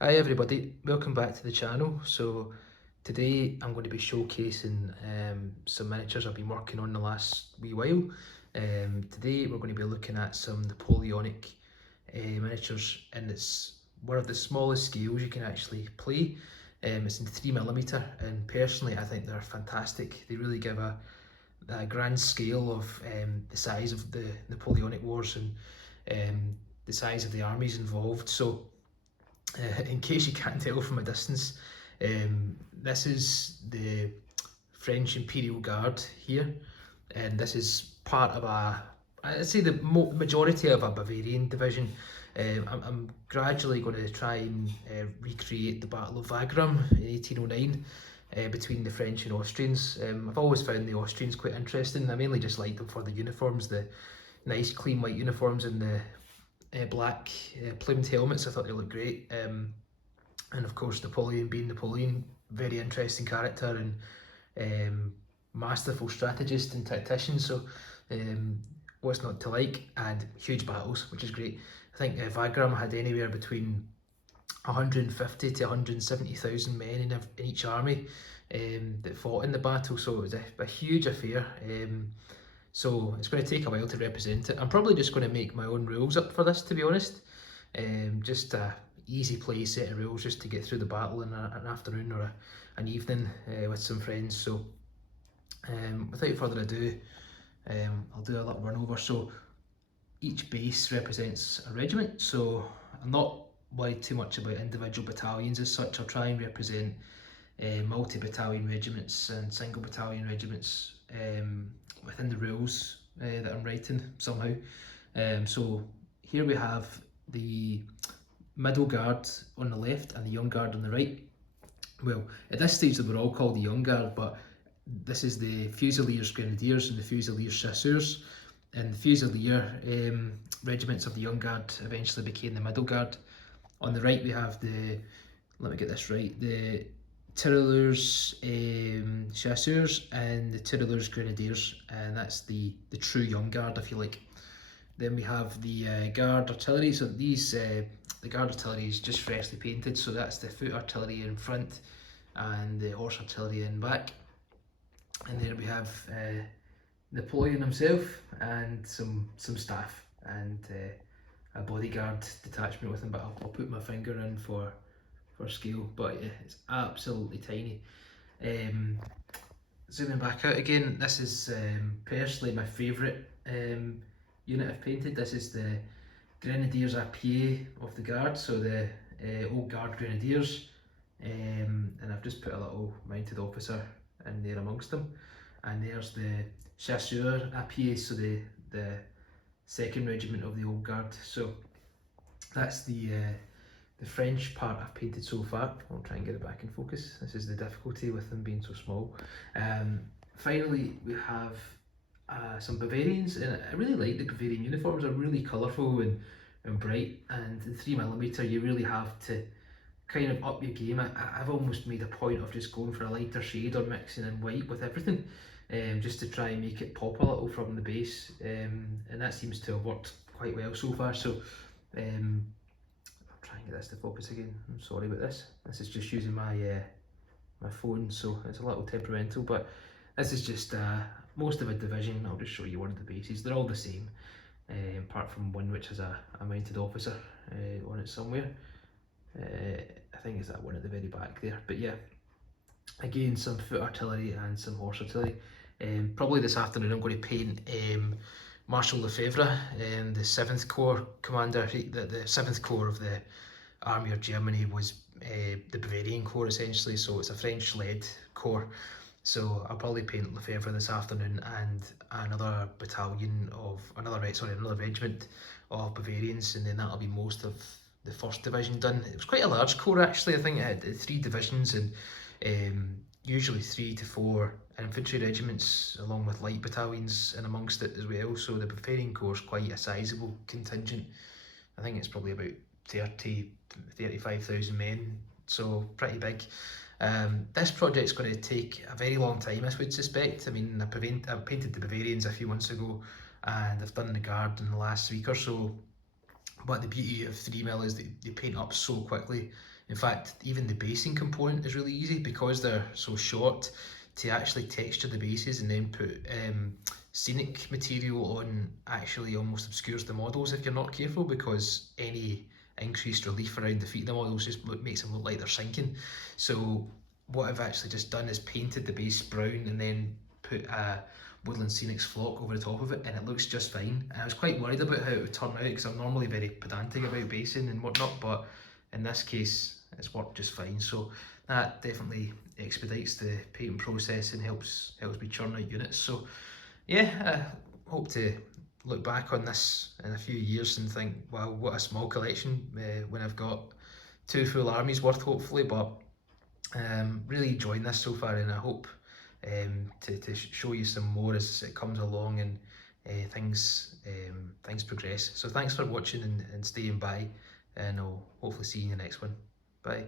Hi everybody, welcome back to the channel. So today I'm going to be showcasing some miniatures I've been working on the last wee while. Today we're going to be looking at some Napoleonic miniatures, and it's one of the smallest scales you can actually play. It's in 3mm, and personally I think they're fantastic. They really give a grand scale of the size of the Napoleonic Wars and the size of the armies involved. So in case you can't tell from a distance, this is the French Imperial Guard here, and this is part of I'd say the majority of a Bavarian division. I'm gradually going to try and recreate the Battle of Wagram in 1809 between the French and Austrians. I've always found the Austrians quite interesting. I mainly just liked them for the uniforms, the nice clean white uniforms and the black plumed helmets. I thought they looked great. And of course, Napoleon being Napoleon, very interesting character and masterful strategist and tactician. So, what's not to like? And huge battles, which is great. I think Wagram had anywhere between 150 to 170,000 men in each army that fought in the battle. So it was a huge affair. So it's going to take a while to represent it. I'm probably just going to make my own rules up for this, to be honest. Just a easy play set of rules just to get through the battle in an afternoon or an evening with some friends. So without further ado, I'll do a little run over. So each base represents a regiment. So I'm not worried too much about individual battalions as such. I'll try and represent multi-battalion regiments and single battalion regiments within the rules that I'm writing somehow. So here we have the middle guard on the left and the young guard on the right. Well, at this stage they were all called the young guard, but this is the Fusiliers Grenadiers and the Fusiliers Chasseurs. And the Fusilier regiments of the young guard eventually became the middle guard. On the right we have let me get this right, the Tyrolers Chasseurs and the Tyrolers Grenadiers, and that's the true young guard, if you like. Then we have the Guard Artillery. So the Guard Artillery is just freshly painted, so that's the foot artillery in front and the horse artillery in back. And there we have Napoleon himself and some staff and a bodyguard detachment with him, but I'll put my finger in for scale. But yeah, it's absolutely tiny. Zooming back out again, this is personally my favourite unit I've painted. This is the Grenadiers à Pied of the Guard, so the old Guard Grenadiers, and I've just put a little mounted officer in there amongst them. And there's the Chasseurs à Pied, so the second regiment of the old Guard. So that's the French part I've painted so far. I'll try and get it back in focus. This is the difficulty with them being so small. Finally, we have some Bavarians, and I really like the Bavarian uniforms. They're really colourful and bright, and in 3mm you really have to kind of up your game. I've almost made a point of just going for a lighter shade or mixing in white with everything, just to try and make it pop a little from the base, and that seems to have worked quite well so far. So I'll try and get this to focus again. I'm sorry about this. This is just using my my phone, so it's a little temperamental, but this is just most of a division. I'll just show you one of the bases. They're all the same, apart from one which has a mounted officer on it somewhere. I think it's that one at the very back there. But yeah, again, some foot artillery and some horse artillery. Probably this afternoon I'm going to paint Marshal Lefebvre, the 7th Corps commander. The 7th Corps of the Army of Germany was the Bavarian Corps essentially, so it's a French-led corps. So I'll probably paint Lefebvre this afternoon, and another regiment of Bavarians, and then that'll be most of the 1st Division done. It was quite a large corps actually. I think it had 3 divisions and usually 3 to 4 infantry regiments along with light battalions in amongst it as well. So the Bavarian Corps is quite a sizable contingent. I think it's probably about 35,000 men, so pretty big. This project's going to take a very long time, I would suspect. I mean, I painted the Bavarians a few months ago, and I've done the Guard in the last week or so. But the beauty of 3mm is that they paint up so quickly. In fact, even the basing component is really easy because they're so short to actually texture the bases and then put scenic material on actually almost obscures the models if you're not careful, because any increased relief around the feet of the models just makes them look like they're sinking. So what I've actually just done is painted the base brown and then put a Woodland Scenics flock over the top of it, and it looks just fine. And I was quite worried about how it would turn out because I'm normally very pedantic about basing and whatnot, but in this case it's worked just fine. So that definitely expedites the painting process and helps me churn out units. So yeah, I hope to look back on this in a few years and think, wow, what a small collection when I've got 2 full armies worth, hopefully. But really enjoying this so far, and I hope to show you some more as it comes along and things progress. So thanks for watching and staying by, and I'll hopefully see you in the next one. Bye.